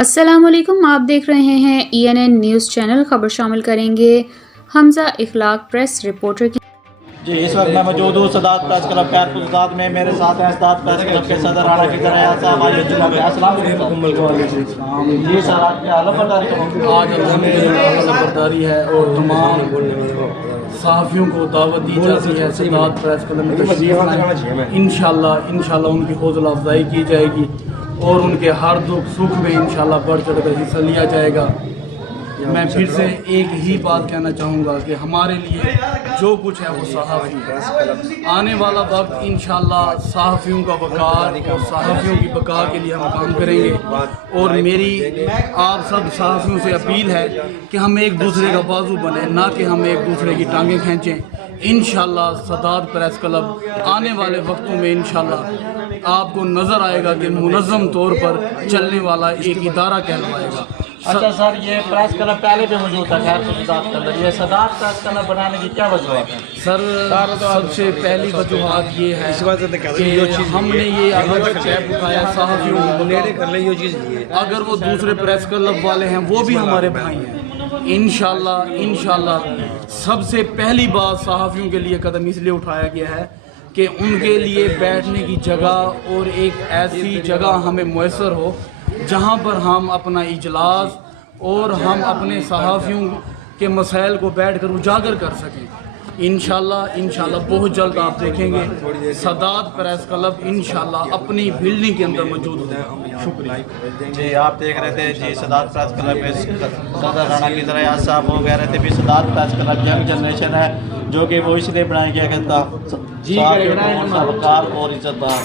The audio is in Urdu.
السلام علیکم، آپ دیکھ رہے ہیں ENN نیوز چینل۔ خبر شامل کریں گے حمزہ اخلاق پریس رپورٹر کی۔ جی اس وقت میں موجود ہوں صدارت پریس کلب خیرپور صدارت میں، میرے ساتھ ہیں صدارت پریس کلب کے صدر رانا فضل ایاز صاحب۔ السلام علیکم جی سر، آپ کیا حلف برداری کریں؟ آج الحمدللہ حلف برداری ہے اور تمام صحافیوں کو دعوت دی جاتی ہے صدارت پریس کلب میں تشریف لائیں۔ انشاءاللہ ان کی حوصلہ افزائی کی جائے گی اور ان کے ہر دکھ سکھ میں انشاءاللہ بڑھ چڑھ کر حصہ لیا جائے گا۔ میں پھر سے ایک ہی بات کہنا چاہوں گا کہ ہمارے لیے جو کچھ ہے وہ صحافی ہے۔ آنے والا وقت انشاءاللہ صحافیوں کا وقار اور صحافیوں کی بقا کے لیے ہم کام کریں گے، اور میری آپ سب صحافیوں سے اپیل ہے کہ ہم ایک دوسرے کا بازو بنیں، نہ کہ ہم ایک دوسرے کی ٹانگیں کھینچیں۔ انشاءاللہ صدارت پریس کلب آنے والے وقتوں میں انشاءاللہ آپ کو نظر آئے گا کہ منظم طور پر چلنے والا ایک ادارہ کہلوائے گا۔ اچھا سر، یہ پریس کلب پہلے بھی موجود تھا خیرپور صدارت کے اندر، یہ صدارت پریس کلب بنانے کی کیا وجوہات ہے؟ سر سب سے پہلی وجوہات یہ ہے کہ ہم نے یہ اسٹیپ اٹھایا صحافیوں کو، اگر وہ دوسرے پریس کلب والے ہیں وہ بھی ہمارے بھائی ہیں۔ انشاءاللہ سب سے پہلی بات صحافیوں کے لیے قدم اس لیے اٹھایا گیا ہے کہ ان کے لیے بیٹھنے کی جگہ اور ایک ایسی جگہ ہمیں میسر ہو جہاں پر ہم اپنا اجلاس اور ہم اپنے صحافیوں کے مسائل کو بیٹھ کر اجاگر کر سکیں۔ انشاءاللہ بہت جلد آپ دیکھیں گے صدارت پریس کلب انشاءاللہ اپنی بلڈنگ کے اندر موجود ہوگا۔ شکریہ۔ جی آپ دیکھ رہے تھے جی صدارت پریس کلب میں صدر رانا فضل ایاز صاحب، وہ کہہ رہے تھے بھی صدارت پریس کلب ینگ جنریشن ہے جو کہ وہ اس لیے بنایا گیا کہ صحافیوں کو وقار اور عزت بحال